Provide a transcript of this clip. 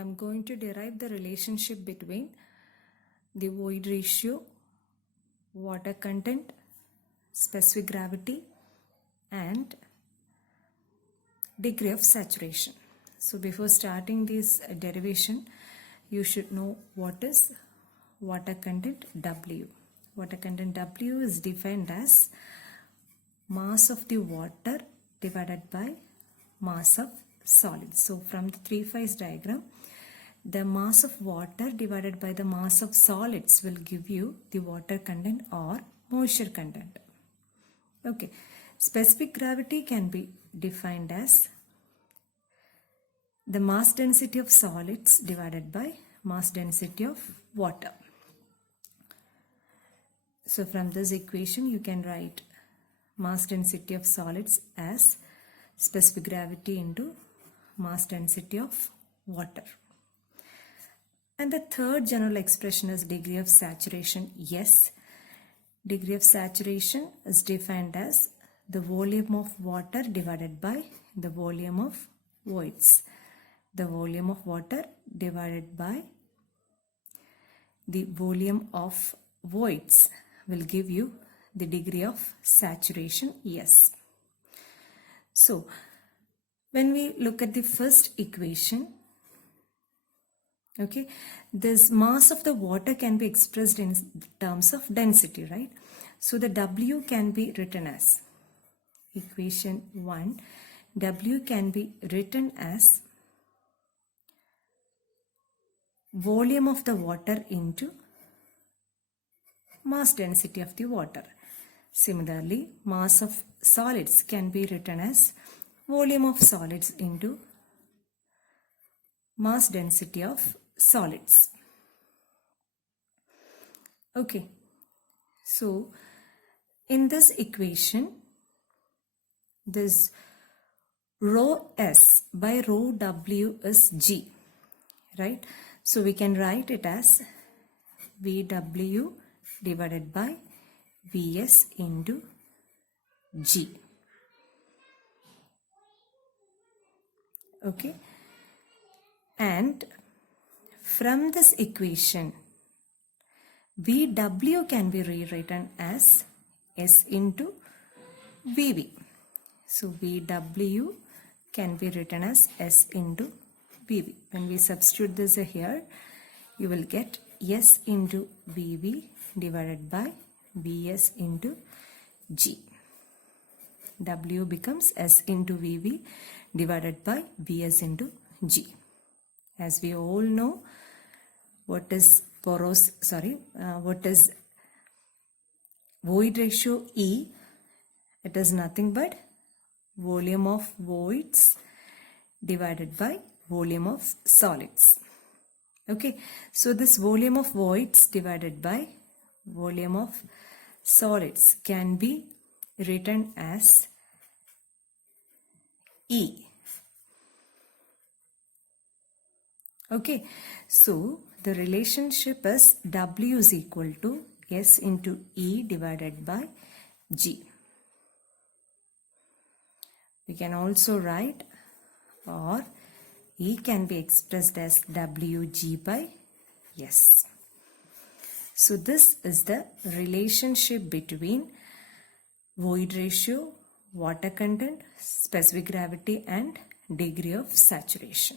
am going to derive the relationship between the void ratio, water content, specific gravity and degree of saturation. So before starting this derivation, you should know what is water content W. Water content W is defined as mass of the water divided by mass of solid. So from the 3-phase diagram, the mass of water divided by the mass of solids will give you the water content or moisture content. Okay, specific gravity can be defined as the mass density of solids divided by mass density of water. So from this equation you can write mass density of solids as specific gravity into mass density of water. And the third general expression is degree of saturation. Yes, degree of saturation is defined as the volume of water divided by the volume of voids. The volume of water divided by the volume of voids will give you the degree of saturation. Yes. So when we look at the first equation, okay, this mass of the water can be expressed in terms of density, right? So the W can be written as equation 1. W can be written as volume of the water into mass density of the water. Similarly, mass of solids can be written as volume of solids into mass density of solids. Okay, so in this equation, this rho S by rho W is G, right? So we can write it as VW divided by Vs into G. Okay, and from this equation VW can be rewritten as S into VV. So VW can be written as S into VV. When we substitute this here, you will get S into VV divided by Vs into G. W becomes S into VV divided by Vs into G. As we all know, what is what is void ratio E? It is nothing but volume of voids divided by volume of solids. Okay, so this volume of voids divided by volume of solids can be written as E. Okay, so the relationship is W is equal to S into E divided by G. We can also write, or E can be expressed as Wg by S. So this is the relationship between void ratio, water content, specific gravity and degree of saturation.